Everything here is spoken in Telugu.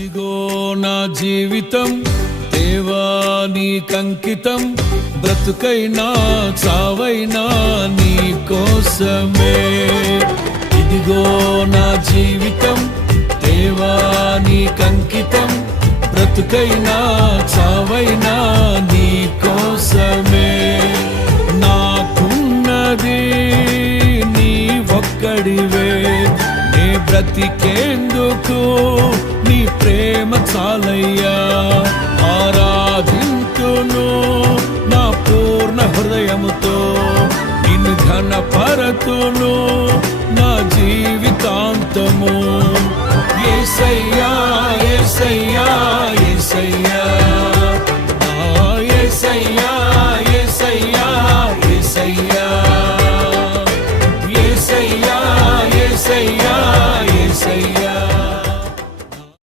ఇదిగో నా జీవితం దేవా నీకంకితం, బ్రతుకైనా చావైనా నీ కోసమే. ఇదిగో నా జీవితం దేవా నీకంకితం, బ్రతుకైనా చావైనా నీ కోసమే. నాకున్నది నీ ఒక్కడివే, నే బ్రతికేందుకు నీ ప్రేమ చాలయ్యా. ఆరాధింతును నా పూర్ణ హృదయముతో, నిన్ను ఘనపరతును